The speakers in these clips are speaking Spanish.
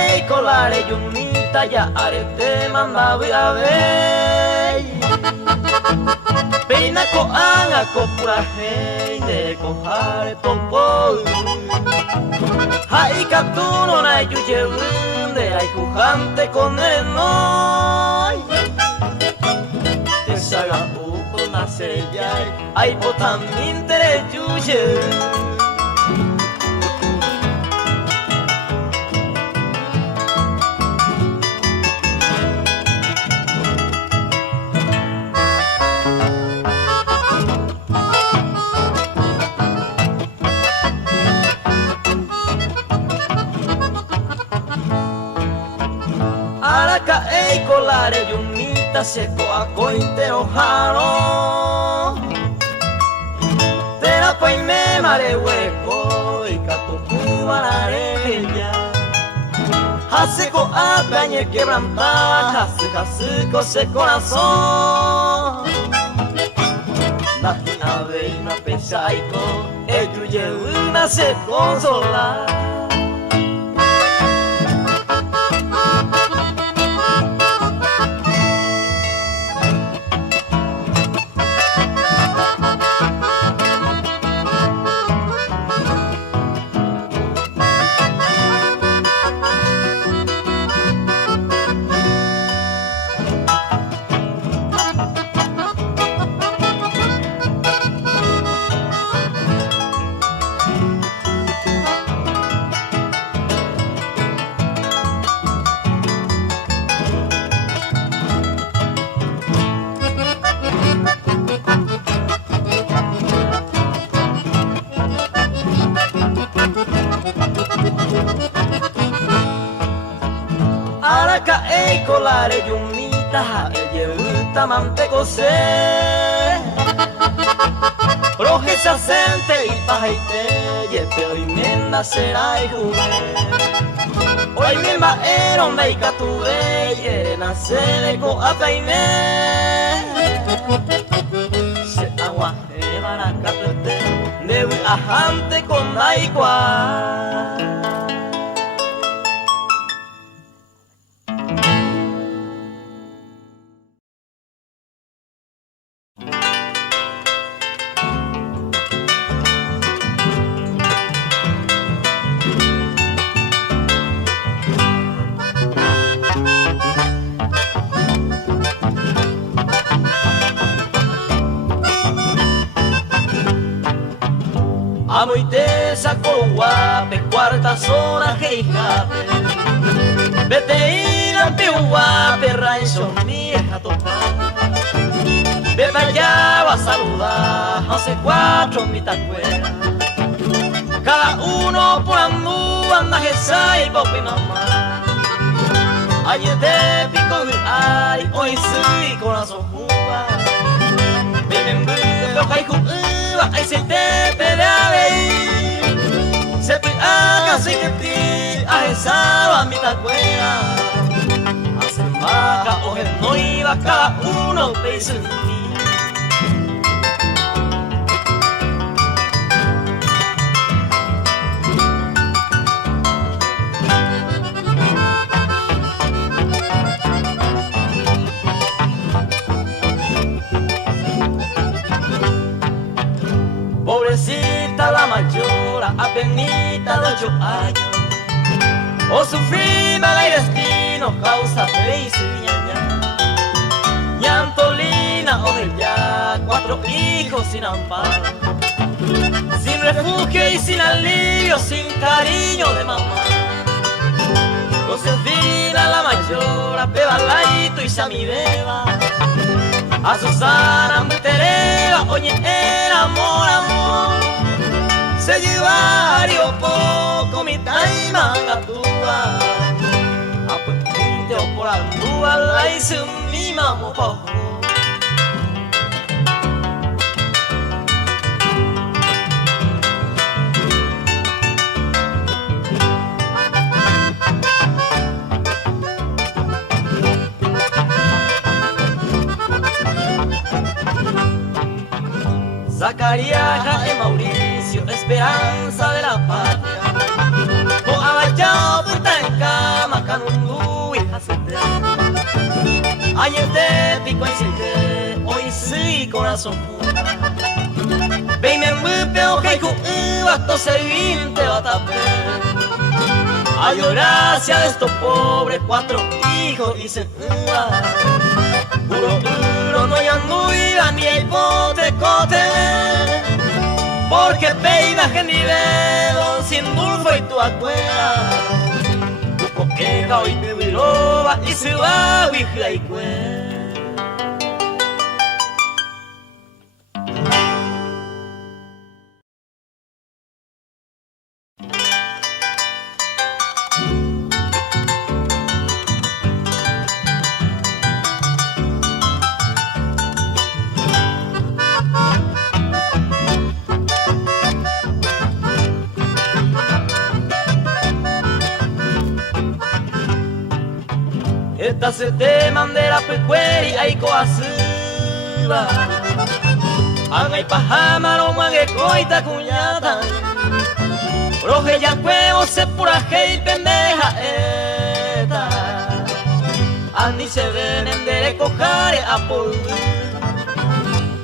ei colare yumita ya arete mandabi ave Peina ko anga ko purahe de ko hare tompo Hai katuno na yuyeunde ai kujante con el noi Tesaga uko na seyai ai botan intere yuye Araka ei colare yumita seko a kointe oharo Tera poime mare hueco y katoku barare ya Haseko apañe quebrantar Haseko se corazón Nahi ave na pesaiko Eyuye una se consolar Araka ei colare yumita Eyeuta manteko se Projesa sente y pajaite Yepe oime nacerai juve Oime maero meikatube Yere nacere ko apaime Se aguaje barakatete Nebu ajante con naikwa Amoite sacó guape, cuarta zona geijate Vete ina piuape, raizo vieja topa Vete allá va a saludar, hace cuatro mitacuera Cada uno por andú, anda jesa y popi mamá Ayer te pico de ay, hoy sí corazón juga Vienen bujo, jaijo, ay se te pedale Se te haga sin que ti a esa bambita cuera Hace vaca o el no iba cada uno pese en ti Pobrecita la mayora, apenita de 8 años O sufrí mal el destino, causa feliz y ñaña Ñantolina o de ya, 4 hijos sin amparo Sin refugio y sin alivio, sin cariño de mamá Josefina la mayora, Pebalaito y Sami Beba A Susana Mutereva, oye, era amor, amor Se llevario poco mi taima gatúa A puente o por andúa la hice mi mamo poco Zacarías, Jaime Mauricio, esperanza de la patria. O abachado, puta en cama, canungu y hacete ayer te pico en siete hoy sí corazón pura veime muy peo que con basto se vinte va a taper a gracia de estos pobres 4 hijos dicen puro no ya no iba ni el potecote porque peinas que nivel sin dulce y tu acuera tu coqueja hoy te viroba y se va a vigila y cuera. Esta se te mandera pecueri ay coazuba Angay pajamaro mangue coita cuñata Roje ya cuevo se pura hey pendeja eta Andi se venen de cojare a por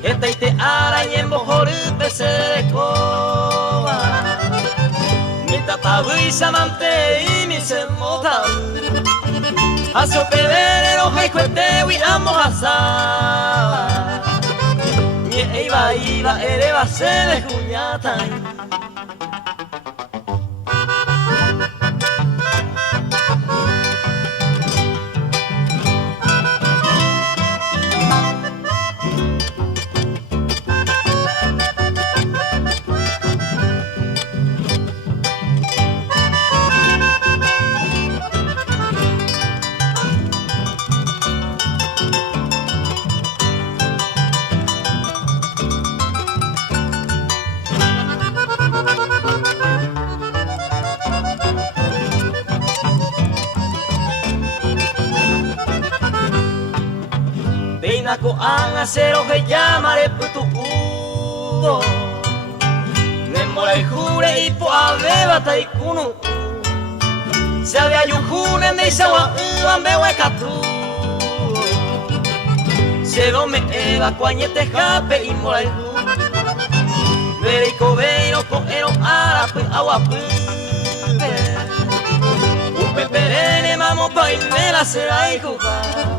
Esta y te araña en bojorute se de coba Mi tatabuisa mante y mi se mota Aso pedero hay cuetewi amo asaba Ni iba ereba se de juñata Ko ang acero que llamaré putu udo Nemora y jure y po abeba taikunu Se había yujune de isawa uambe huecatu Se me eva cuañete jape y mora y jure Vere y cobeiro con ero arape aguape Upe perene mamo pa imela será y jugar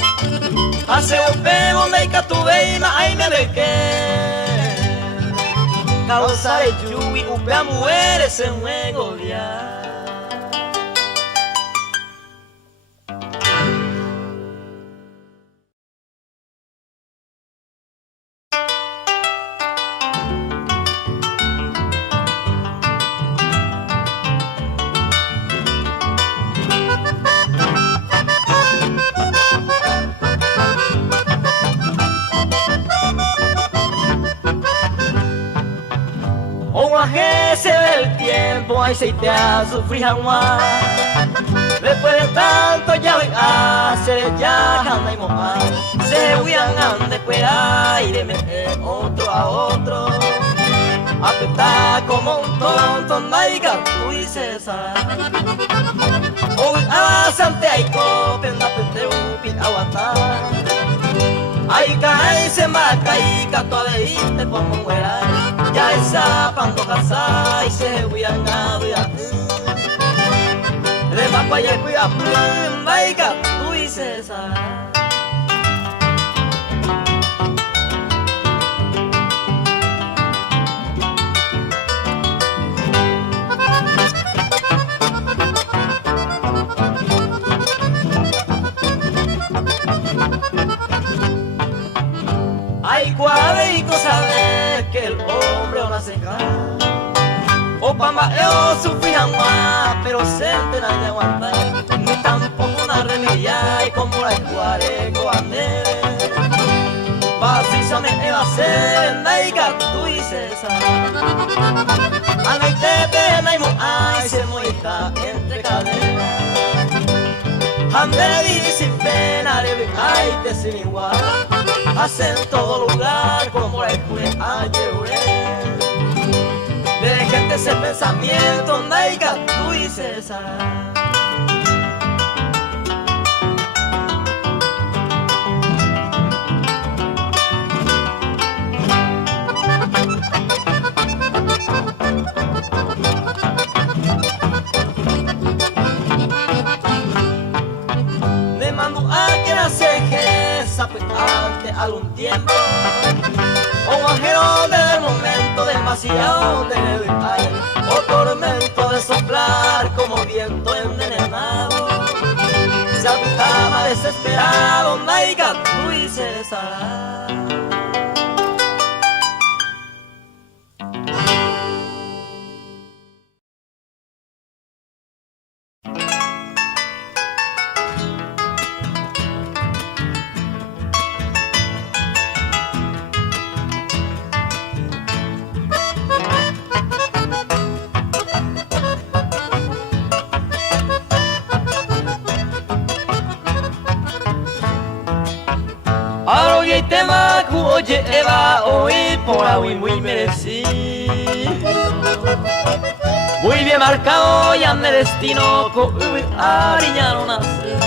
Hace un pego donde hay catuveima, ay me de que Causa de yubi, upea mujeres en juego ya Se ve el tiempo, ay se te ha sufrido jamás Después de tanto ya voy a hacer ya anda y mojar Se huían después aire meter otro a otro Apretar como un tonto, naiga, tú y César Hoy a Sante hay cope, na pete upi aguantar Ay cae se marca y cato de irte por muera Ya esa pando casa y se voy a navegar De papaya y cuida plum, vaya tú y César Ay, cuál y cosa de que el hombre no se cae O pamba yo sufrí jamás, pero centena de aguantar Ni tampoco una remedia y como la cuareco ande Pasisa me va a ser naiga tú y César Ana y te pena y ay se moja entre cadenas Ande sin pena, ay te sin igual Hace en todo lugar como la escuela ayer De gente ese pensamiento, naiga, tú y César demasiado tener aire, o tormento de soplar como viento envenenado. Se cama desesperado, naiga tú y se sala. Oye, tema que oye Eva hoy por hoy muy merecido, muy bien marcado ya en el destino con ariña no nace.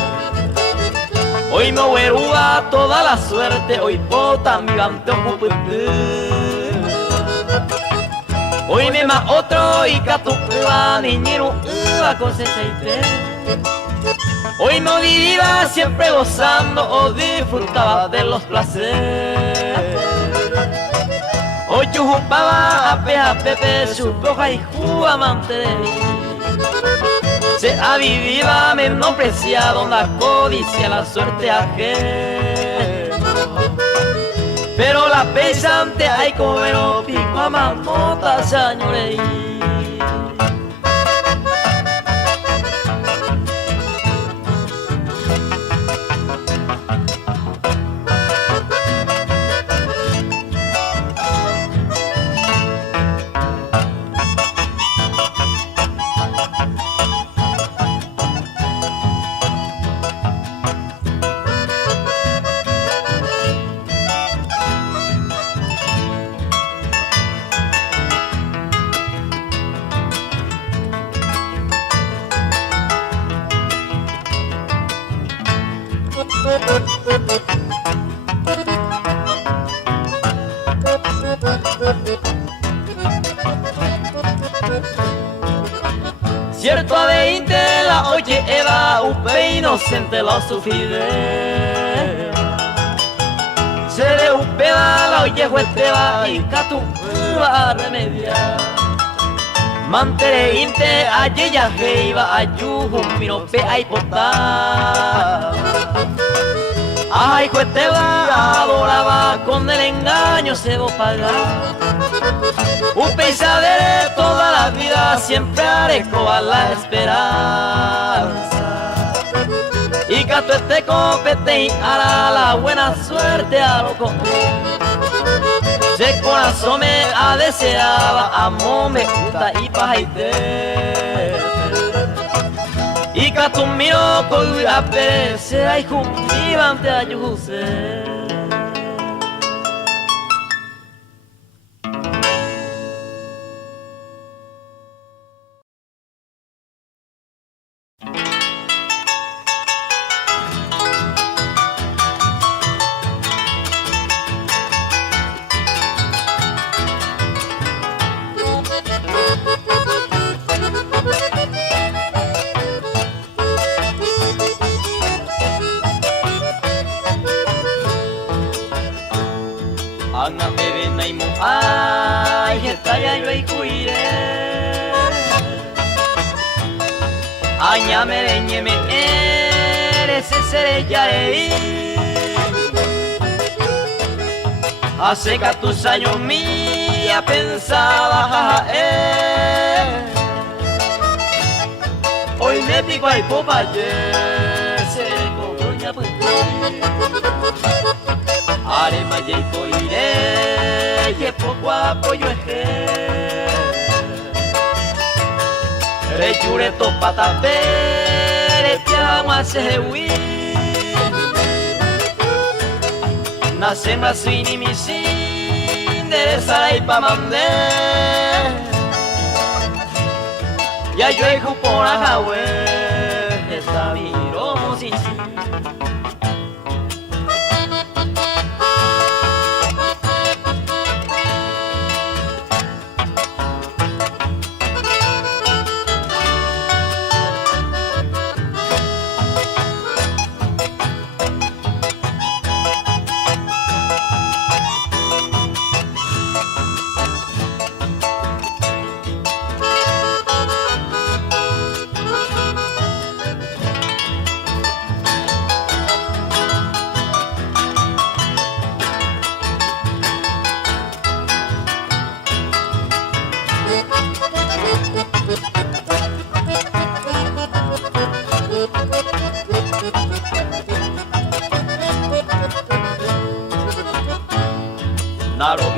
Hoy me huerúa toda la suerte, hoy pota mi bantejo puente. Hoy me ma otro y catu niñero cosecha y té. Hoy no vivía siempre gozando o disfrutaba de los placeres. Hoy yo jugaba a pepe, su roja y ju amante de mí. Se avivaba menospreciado la codicia, la suerte ajena. Pero la pesante hay como pico a mamota, señores. Cierto a 20 la oye Eva, upe inocente lo sufride. Se le upeda la oye juesteba y catu va a remediar. Mantere inte a yeya heiva a yuhu miro pe ay potá. Ay juesteba adoraba con el engaño se va a pagar. Upe y saber toda la vida siempre haré cobar la esperanza. Y cato este copete y hará la buena suerte a lo comer. Se corazón me ha deseaba, amor me gusta y pajaite. Y cato miro con a perece ay juntiva ante ayuse. Anga bebe naimo ay estalla yo y cuire. Aña me deñe me eres ese ya hace que tus años mía pensaba hoy me pico ay popa se coña pues are maye coire que poco apoyo eje reyure to patapere te amo a sehui nace más ni mi sin de sarai pa mande ya yo ejo por ajawe esta miro si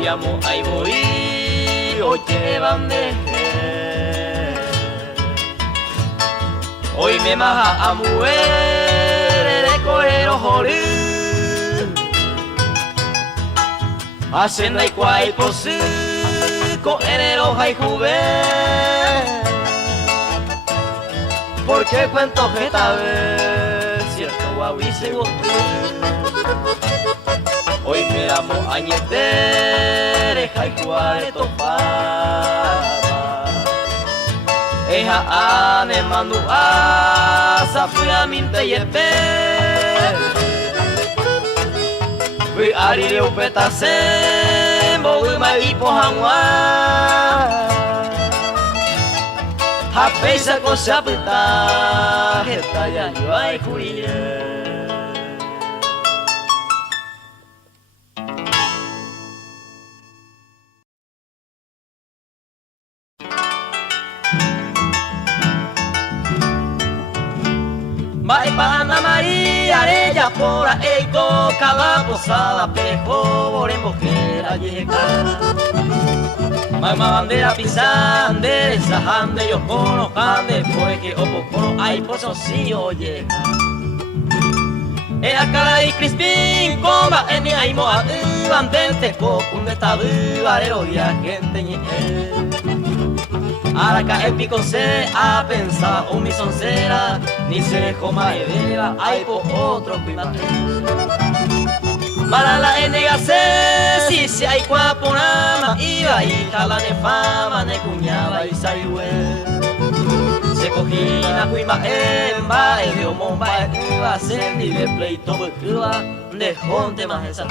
amo, ahí voy, oye, bandeje. Hoy me maja a mujer, de coger ojori. Hacienda y cuay posí, con el hoja y juve. Porque cuento que tal vez, cierto guawi se gustó. Hoy me amo añetere, jaicuare topama. Eja ane manu asa fui minte yepe. Fui arireu petase, moui mai pohangwa. Hapeisa ko sapita, heta ya yuai kurie. Vai para María, ella por eco, cada posada, pejo, borembojera, llega. Mamá bandera pisande, sajande, yo conozcande, porque opocono, hay pozos si oye. Cara y Crispín, comba, en mi aimo, andente, cocunde, tabu, arero, ya, gente, Araca el pico se ha pensado un mi soncera, ni se dejó más beba, hay por otro cuimate. Para la enegase, si se hay cuaponama, iba y jala de fama, ne cuñaba y saliue. Se cogina cuima emba, el dio momba, iba a ser ni de pleito, bucua, de jonte más esa.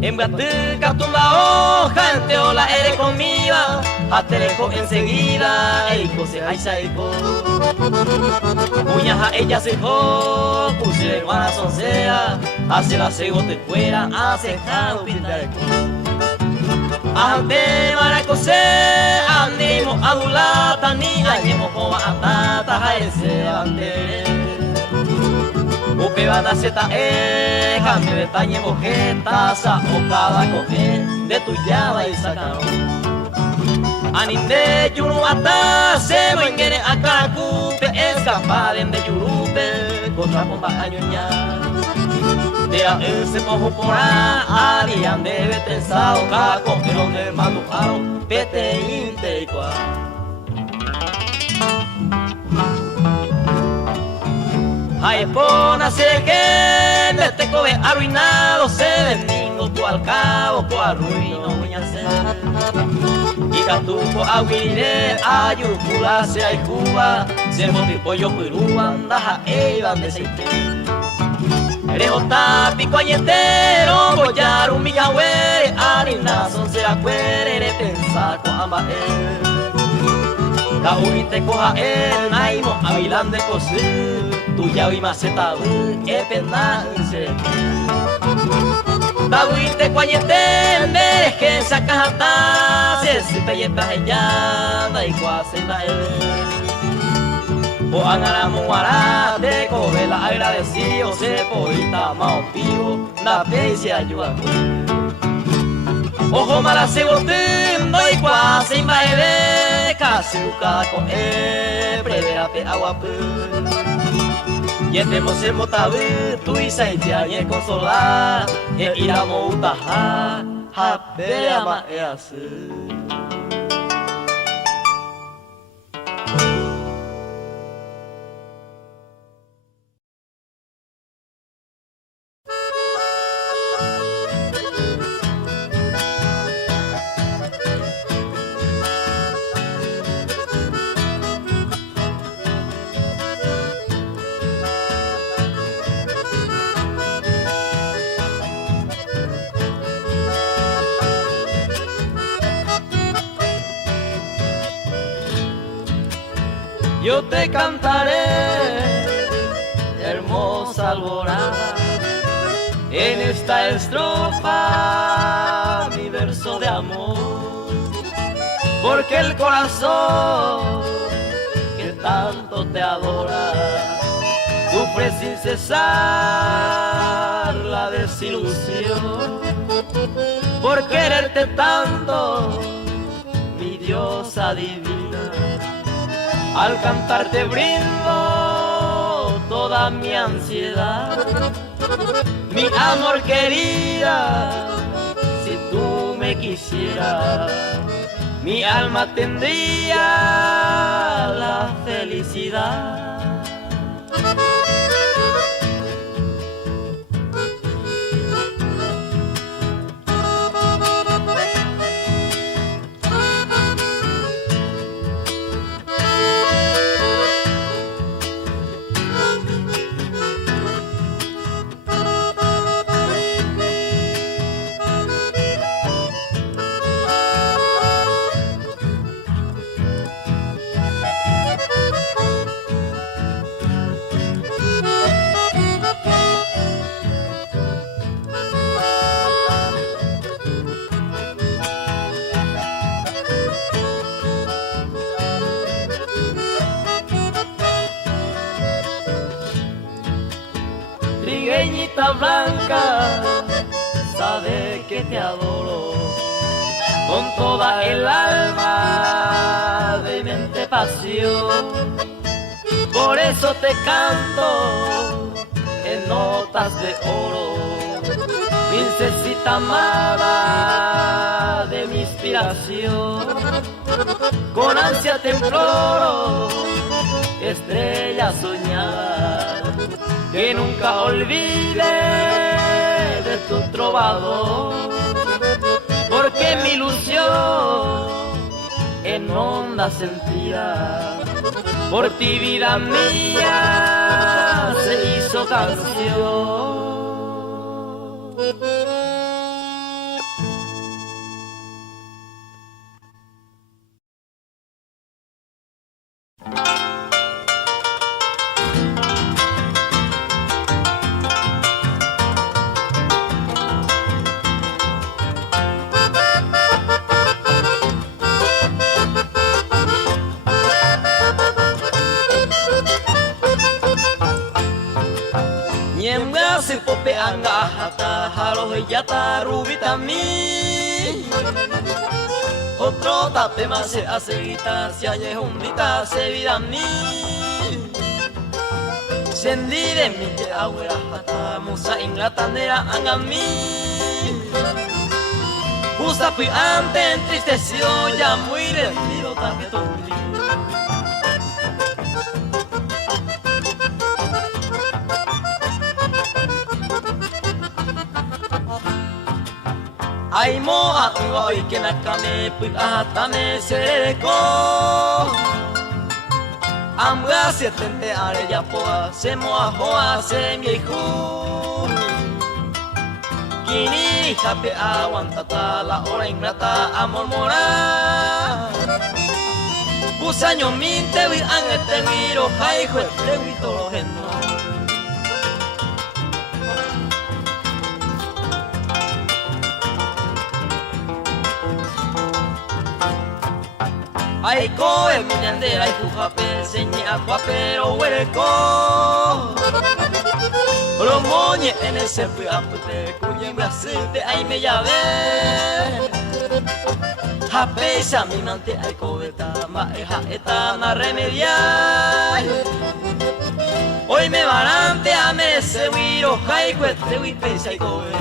En Guateca tumba hoja, en Teola eres conmigo, a Telejo enseguida, Eiko se haisa Eiko. Uñaja ella se jo, puse guana soncera, hace la cego te fuera, hace jado pinta Eiko. Ante maracose, andimo adulata, ni añemo joa atata, jaese ante. Upe van a seta jame betañe mojeta, sa o cada coge de tu llava y sacaron. Aninde yuru ata se moingene a caracupe, escapaden de yurupe, contra bomba añoña. De a ese mojo por ahí, ande betensado, caco, pero de manujaro, pete inte y cuá. Ay, pona se que de te cobe arruinado, se vendiendo tu al cabo, tu arruino, uñase. Y catuco aguiré, ayucula se hay Cuba, se motivó yo Perú, andaja, van de seite. Rejota pico añetero, collar un mijahuere, harina son se acuere, pensar con ambas. Kaurite coja el naimo, avilán de cosir, tu ya vi maceta, que pena se. Kaurite cuañete, meres que saca jata, se te lleva ella, y cuase na o angara muara, te coge la agradecido, se poita mao pivo, na pese ayuda. Ojo mala se voltendo y cuase imbaebe, casi ucada con prevera pe agua pu. Y entemos el motabu, tu y saite añe consolar, e iramo utaha, hape ama e así. Yo te cantaré, hermosa alborada, en esta estrofa mi verso de amor, porque el corazón que tanto te adora, sufre sufre sin cesar la desilusión por quererte tanto, mi diosa divina. Al cantarte brindo toda mi ansiedad, mi amor querida, si tú me quisieras, mi alma tendría la felicidad. Trigueñita blanca, sabe que te adoro con toda el alma de mente pasión. Por eso te canto en notas de oro, princesita amada de mi inspiración. Con ansia te imploro, estrella soñada, que nunca olvide de tu trovador, porque mi ilusión en honda sentida por ti, vida mía, se hizo canción. Nyemga si pope anga hata halo yata rubita mi. Otro tape más se aceita, si hay hundita se vida mi. Sendire mi te abuela hata musa inglatanera anga mi. Usa fui ante entristeció, ya muy rendido tape torri. Ay mo atuwa ike nakame pui atame sereko. Ambra sietente are yapoa se moa hoa se viejo. Kini jape aguantata la hora ingrata a murmurar. Busaño minte vi angete viro jaijo te vi toro geno. Ay ko el minandera ay jujape señe acuapero huereco. Lo moñe en ese fui a pute cuye bracete ay me llave. Jape sa mi mante ay cobeta ma eja eta na remediar. Hoy me varante a me ese wiro jai cuete wite say cobe.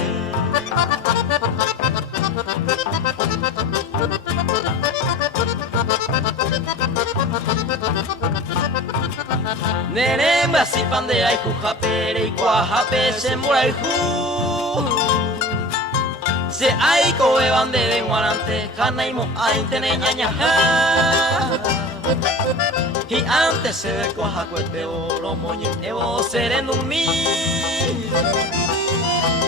Neremba si pandea y jujapere y cuajape se mura el ju. Se hay coe bande de guarante, janaimo ainte ñañaja. Y antes se ve cuajacuete oro moñe evo sereno mi.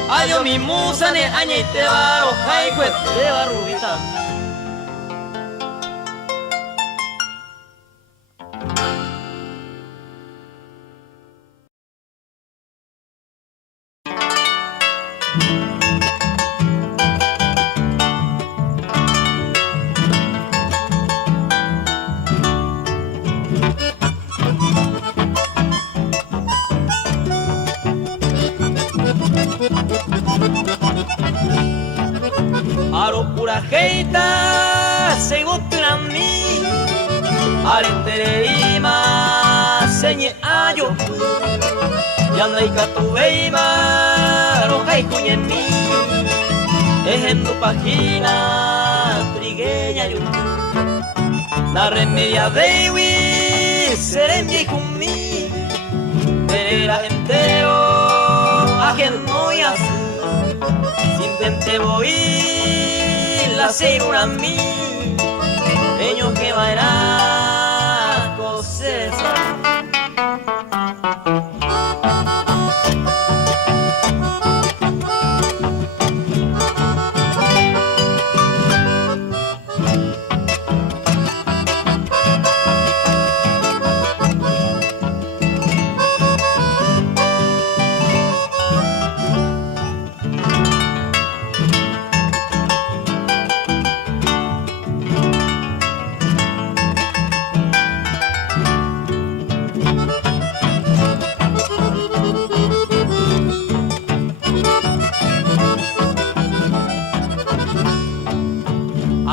Ayo mi musa ne añete baro jaicuete barubita. Aro pura jeita se gotunami arentere ima senye ayo yandai katu veima rokai kunyemi ejendo página trigueña yo na remedia dewi seremi kumi era entero ajeno y así simplemente voy la segura mí peño que vaina cosesa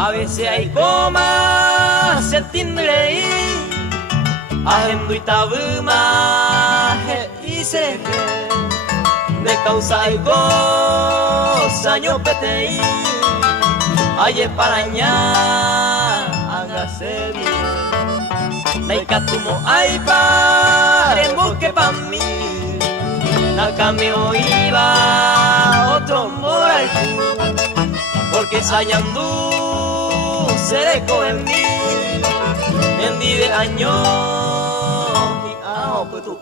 a veces hay coma se tindrei ajendo itabuma y se de causa y cosa yo petei aye paraña hágase bien naikatumo ay paremos que pa' mí acá me oiba otro moral porque sayandú se deco en mí en di de año y pues tú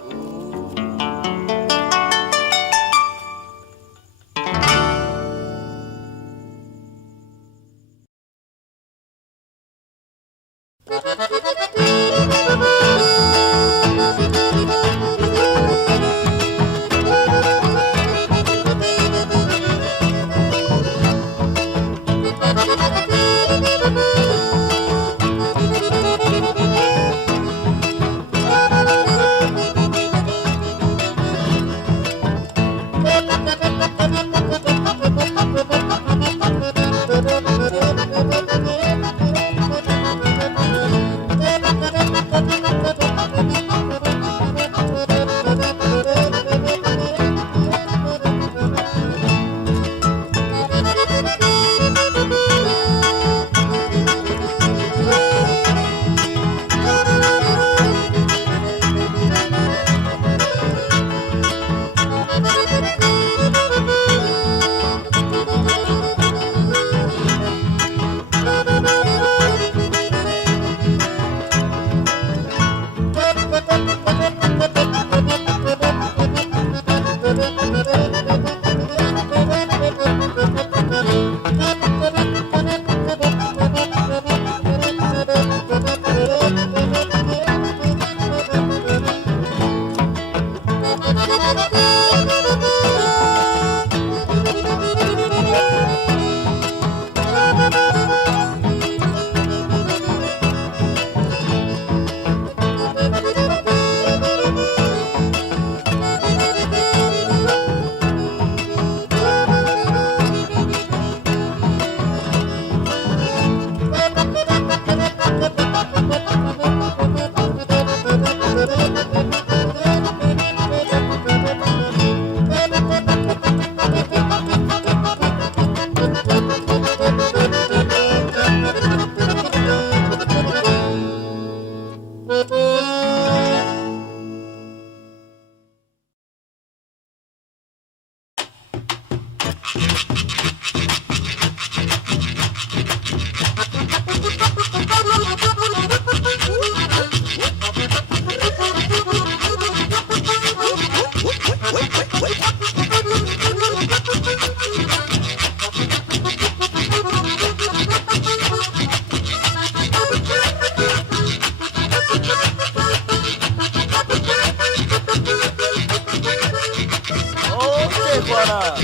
Juana.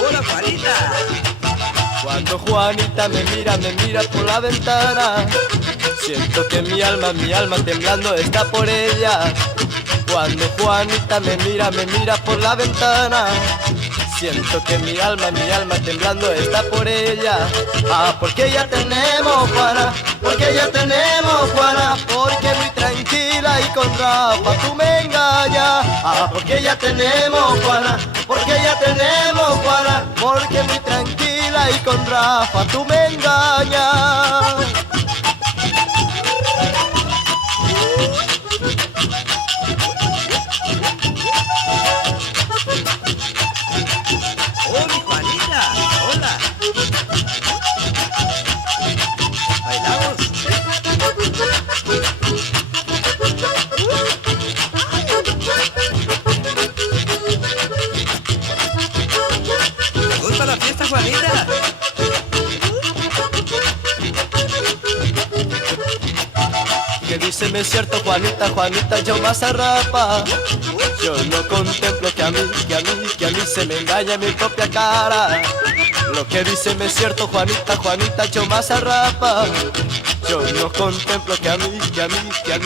Hola, Juanita. Cuando Juanita me mira por la ventana, siento que mi alma temblando está por ella. Cuando Juanita me mira por la ventana, siento que mi alma temblando está por ella. Ah, porque ya tenemos Juana, porque ya tenemos Juana, porque muy tranquila y con Rafa tú me engañas. Ah, porque ya tenemos Juana, porque ya tenemos Juana, porque muy tranquila y con Rafa tú me engañas. ¡Oh, mi Juanita! ¡Hola! ¿Bailamos? ¿Te gusta la fiesta, Juanita? Que díceme es cierto, Juanita, Juanita, yo más arrapa. Yo no contemplo que a mí se me engaña mi propia cara. Lo que dice me es cierto, Juanita, Juanita, yo más arrapa. Yo no contemplo que a mí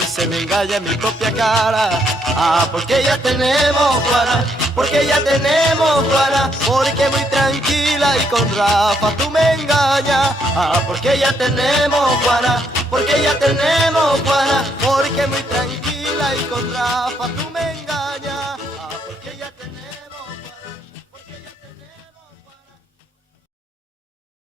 se me engaña mi propia cara. Ah, porque ya tenemos Juana, porque ya tenemos Juana, porque muy tranquila y con Rafa tú me engañas. Ah, porque ya tenemos Juana, porque ya tenemos Juana, porque muy tranquila y con Rafa tú